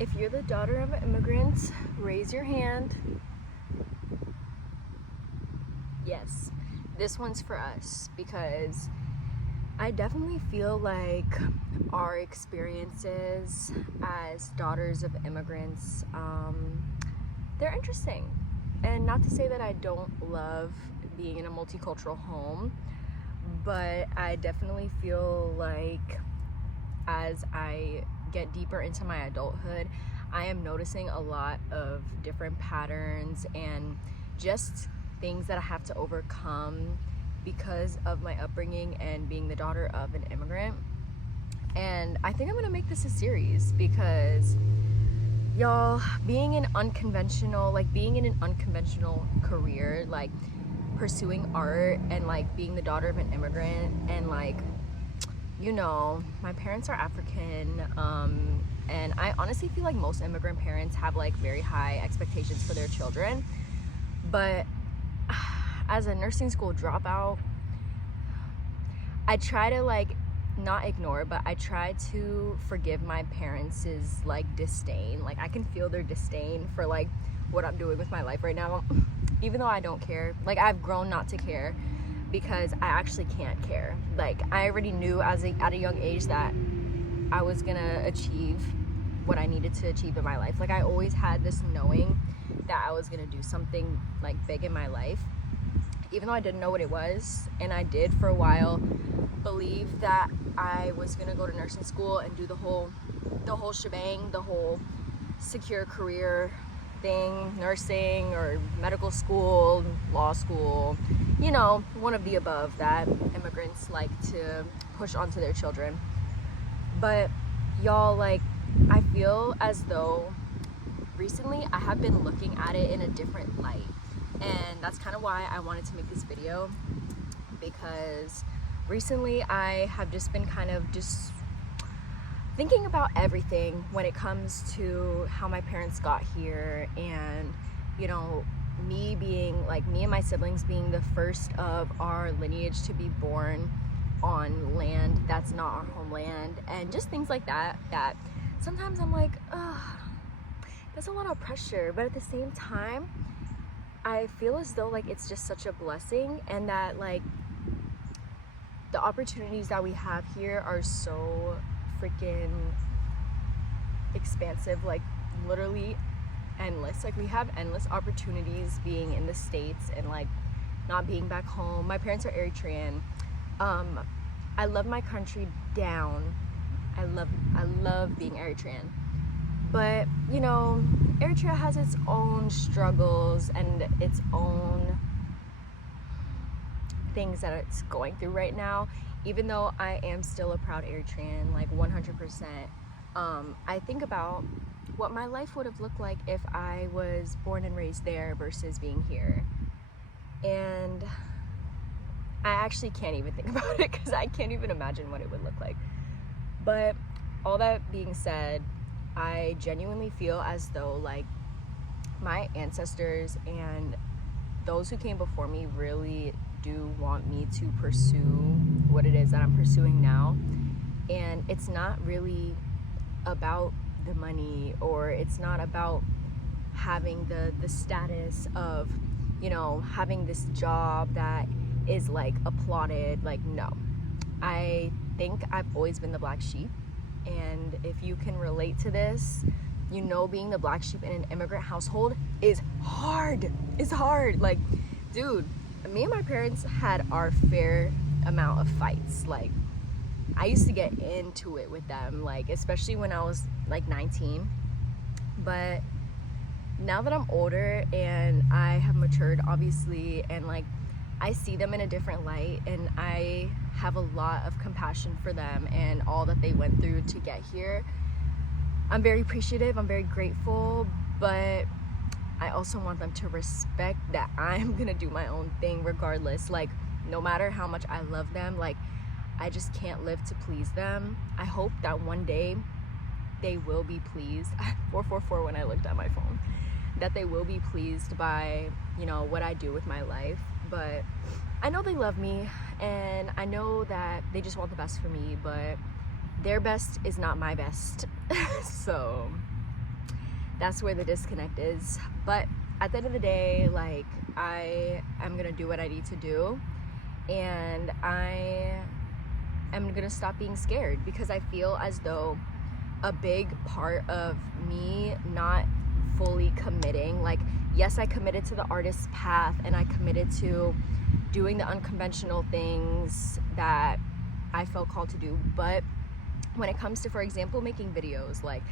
If you're the daughter of immigrants, raise your hand. Yes, this one's for us because I definitely feel like our experiences as daughters of immigrants, they're interesting. And not to say that I don't love being in a multicultural home, but I definitely feel like as I get deeper into my adulthood, I am noticing a lot of different patterns and just things that I have to overcome because of my upbringing and being the daughter of an immigrant. And I think I'm gonna make this a series because y'all, being in an unconventional career, like pursuing art and like being the daughter of an immigrant, and like, you know, my parents are African, and I honestly feel like most immigrant parents have like very high expectations for their children. But as a nursing school dropout, I try to like not ignore, but I try to forgive my parents' like disdain. Like I can feel their disdain for like what I'm doing with my life right now, even though I don't care. Like I've grown not to care because I actually can't care. Like I already knew at a young age that I was gonna achieve what I needed to achieve in my life. Like I always had this knowing that I was gonna do something like big in my life, even though I didn't know what it was. And I did for a while believe that I was gonna go to nursing school and do the whole shebang, the whole secure career thing, nursing or medical school, law school, you know, one of the above that immigrants like to push onto their children. But y'all, like, I feel as though recently I have been looking at it in a different light, and that's kind of why I wanted to make this video, because recently I have just been kind of just thinking about everything when it comes to how my parents got here, and you know, me and my siblings being the first of our lineage to be born on land that's not our homeland, and just things like that sometimes I'm like, that's a lot of pressure. But at the same time, I feel as though like it's just such a blessing, and that like the opportunities that we have here are so freaking expansive, like literally endless. Like we have endless opportunities being in the States and like not being back home. My parents are Eritrean. I love my country down. I love being Eritrean. But you know, Eritrea has its own struggles and its own things that it's going through right now. Even though I am still a proud Eritrean, like 100%, I think about what my life would have looked like if I was born and raised there versus being here. And I actually can't even think about it because I can't even imagine what it would look like. But all that being said, I genuinely feel as though like my ancestors and those who came before me really do want me to pursue what it is that I'm pursuing now. And it's not really about the money, or it's not about having the status of, you know, having this job that is like applauded. Like, no, I think I've always been the black sheep, and if you can relate to this, you know, being the black sheep in an immigrant household is hard. It's hard. Like, dude, me and my parents had our fair amount of fights. Like, I used to get into it with them, like especially when I was like 19. But now that I'm older and I have matured, obviously, and like I see them in a different light, and I have a lot of compassion for them and all that they went through to get here. I'm very appreciative, I'm very grateful, but I also want them to respect that I'm gonna do my own thing regardless. Like, no matter how much I love them, like I just can't live to please them. I hope that one day they will be pleased. 444 when I looked at my phone. That they will be pleased by, you know, what I do with my life. But I know they love me, and I know that they just want the best for me, but their best is not my best. So that's where the disconnect is. But at the end of the day, like, I am gonna do what I need to do, and I am gonna stop being scared, because I feel as though a big part of me not fully committing, like, yes, I committed to the artist's path and I committed to doing the unconventional things that I felt called to do, but when it comes to, for example, making videos, like,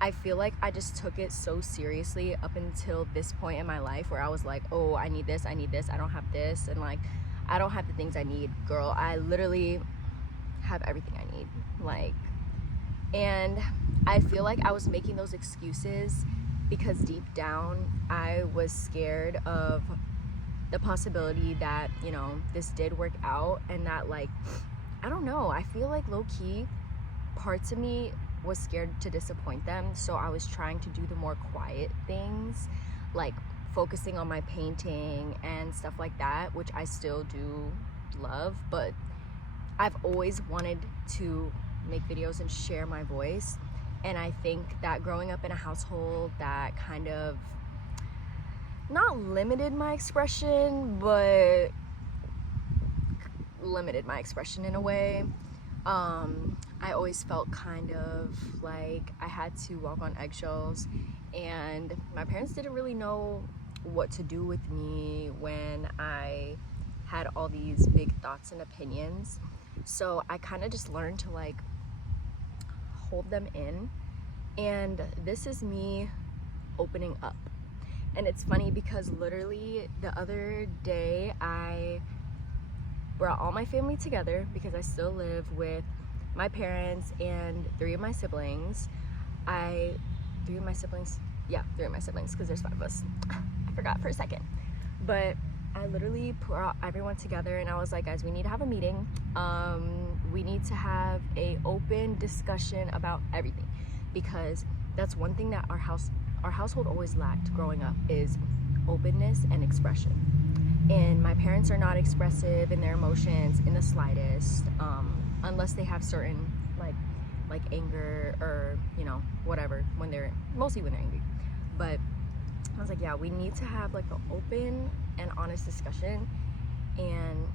I feel like I just took it so seriously up until this point in my life where I was like, oh, I need this, I don't have this, and like, I don't have the things I need. Girl, I literally have everything I need. Like, and I feel like I was making those excuses because deep down I was scared of the possibility that, you know, this did work out, and that, like, I don't know, I feel like low-key parts of me was scared to disappoint them, so I was trying to do the more quiet things, like focusing on my painting and stuff like that, which I still do love, but I've always wanted to make videos and share my voice. And I think that growing up in a household that kind of not limited my expression, but limited my expression in a way, I always felt kind of like I had to walk on eggshells, and my parents didn't really know what to do with me when I had all these big thoughts and opinions. So I kind of just learned to, like, hold them in, and this is me opening up. And it's funny because literally the other day I brought all my family together, because I still live with my parents and three of my siblings, because there's 5 of us. I forgot for a second. But I literally brought everyone together and I was like, guys, we need to have a meeting. We need to have a open discussion about everything, because that's one thing that our household always lacked growing up, is openness and expression. And my parents are not expressive in their emotions in the slightest, unless they have certain like anger or, you know, whatever, mostly when they're angry. But I was like, yeah, we need to have like an open and honest discussion. And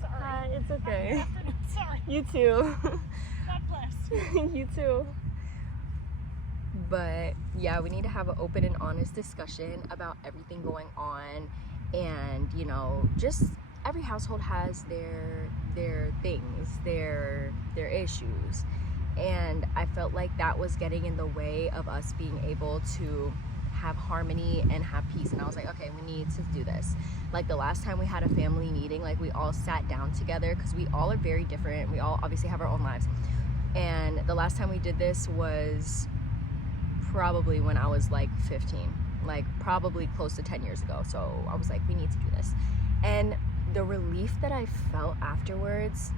Sorry. Hi, it's okay. Sorry. You too. God bless. You too. But yeah, we need to have an open and honest discussion about everything going on. And, you know, just every household has their things, their issues. And I felt like that was getting in the way of us being able to have harmony and have peace. And I was like, okay, we need to do this. Like the last time we had a family meeting, like we all sat down together, because we all are very different. We all obviously have our own lives. And the last time we did this was probably when I was like 15, like probably close to 10 years ago. So I was like, we need to do this. And the relief that I felt afterwards,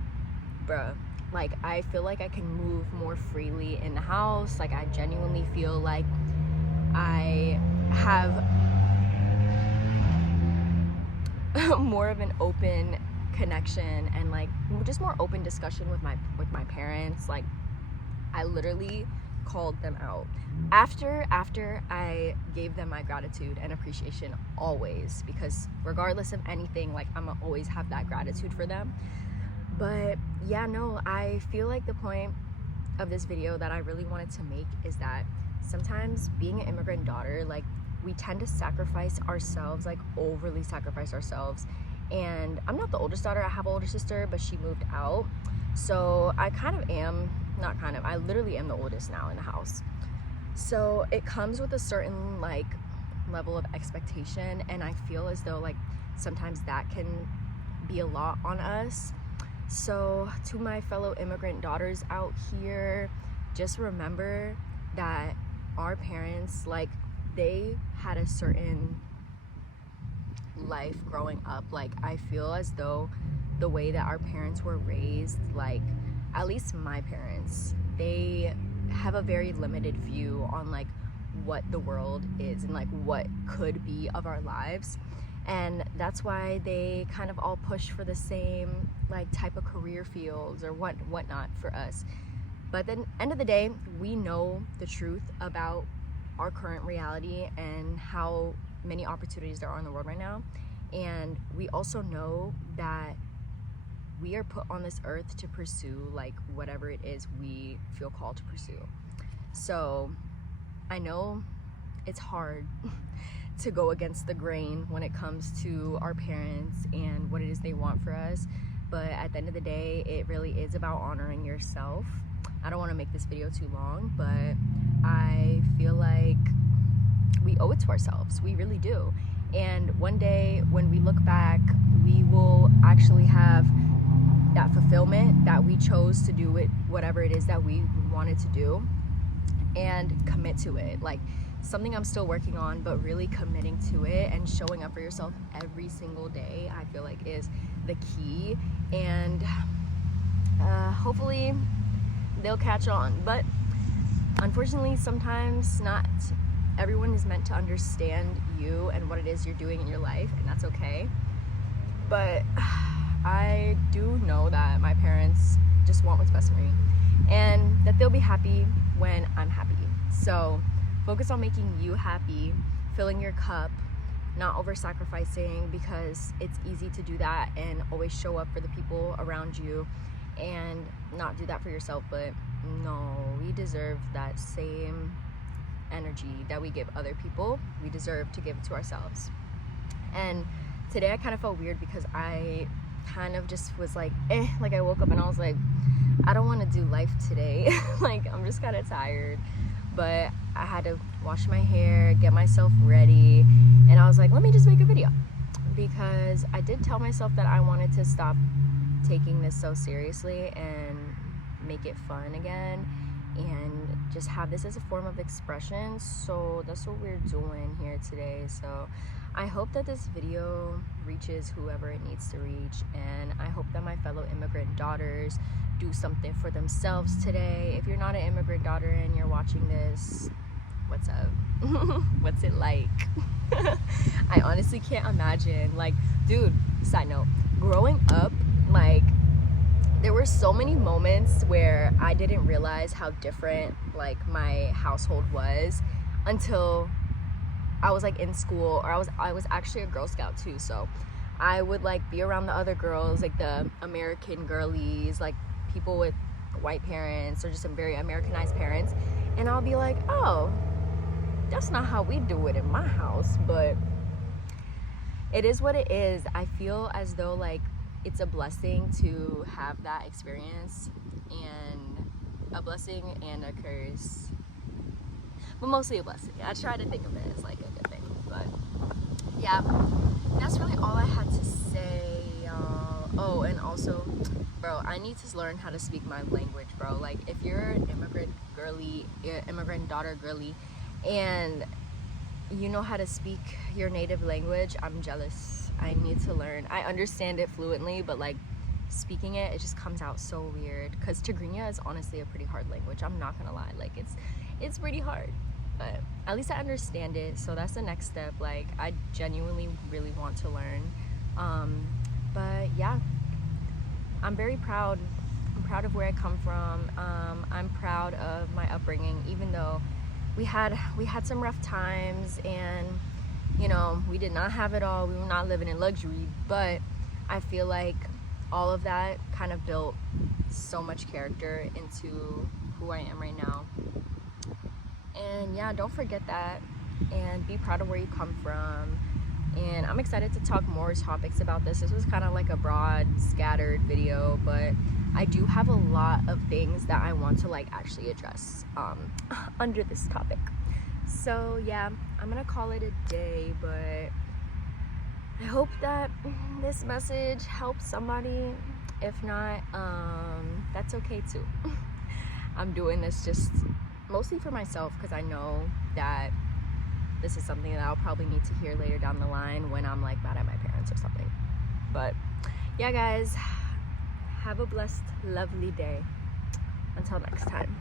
bruh, like I feel like I can move more freely in the house. Like I genuinely feel like I have more of an open connection and like just more open discussion with my parents. Like I literally called them out after I gave them my gratitude and appreciation, always, because regardless of anything, like I'm gonna always have that gratitude for them. But yeah, no, I feel like the point of this video that I really wanted to make is that sometimes being an immigrant daughter, like we tend to sacrifice ourselves, like overly sacrifice ourselves. And I'm not the oldest daughter. I have an older sister, but she moved out, so I kind of am, not kind of, I literally am the oldest now in the house. So it comes with a certain like level of expectation, and I feel as though like sometimes that can be a lot on us. So to my fellow immigrant daughters out here, just remember that our parents, like they had a certain life growing up. Like I feel as though the way that our parents were raised, like at least my parents, they have a very limited view on like what the world is and like what could be of our lives. And that's why they kind of all push for the same like type of career fields or whatnot for us. But then end of the day, we know the truth about our current reality and how many opportunities there are in the world right now. And we also know that we are put on this earth to pursue like whatever it is we feel called to pursue. So I know it's hard to go against the grain when it comes to our parents and what it is they want for us, but at the end of the day, it really is about honoring yourself. I don't want to make this video too long, but I feel like we owe it to ourselves. We really do. And one day when we look back, we will actually have that fulfillment that we chose to do it, whatever it is that we wanted to do, and commit to it. Like, something I'm still working on, but really committing to it and showing up for yourself every single day, I feel like is the key. And hopefully they'll catch on. But unfortunately, sometimes not everyone is meant to understand you and what it is you're doing in your life, and that's okay. But I do know that my parents just want what's best for me, and that they'll be happy when I'm happy. So focus on making you happy, filling your cup, not over-sacrificing, because it's easy to do that and always show up for the people around you and not do that for yourself. But no, we deserve that same energy that we give other people. We deserve to give it to ourselves. And today I kind of felt weird because I kind of just was like, like I woke up and I was like, I don't want to do life today. Like, I'm just kind of tired. But I had to wash my hair, get myself ready, and I was like, let me just make a video, because I did tell myself that I wanted to stop taking this so seriously and make it fun again and just have this as a form of expression. So that's what we're doing here today. So I hope that this video reaches whoever it needs to reach, and I hope that my fellow immigrant daughters do something for themselves today. If you're not an immigrant daughter and you're watching this, what's up? What's it like? I honestly can't imagine. Like, dude, side note, growing up, like, there were so many moments where I didn't realize how different like my household was until I was like in school, or I was actually a Girl Scout too. So I would like be around the other girls, like the American girlies, like people with white parents or just some very Americanized parents, and I'll be like, oh, that's not how we do it in my house. But it is what it is. I feel as though like it's a blessing to have that experience, and a blessing and a curse, but mostly a blessing. I try to think of it as like a good thing. But yeah, that's really all I had to say, y'all. Oh, and also, bro, I need to learn how to speak my language, bro. Like, if you're an immigrant daughter girly, and you know how to speak your native language, I'm jealous. I need to learn. I understand it fluently, but like speaking it just comes out so weird, because Tigrinya is honestly a pretty hard language. I'm not gonna lie, like it's pretty hard, but at least I understand it. So that's the next step. Like, I genuinely really want to learn. But yeah, I'm very proud. I'm proud of where I come from. I'm proud of my upbringing, even though we had some rough times, and you know, we did not have it all. We were not living in luxury, but I feel like all of that kind of built so much character into who I am right now. And yeah, don't forget that, and be proud of where you come from. And I'm excited to talk more topics about this. This was kind of like a broad, scattered video, but I do have a lot of things that I want to like actually address under this topic. So yeah, I'm gonna call it a day, but I hope that this message helps somebody. If not, that's okay too. I'm doing this just mostly for myself, because I know that this is something that I'll probably need to hear later down the line when I'm like mad at my parents or something. But yeah, guys, have a blessed, lovely day. Until next time.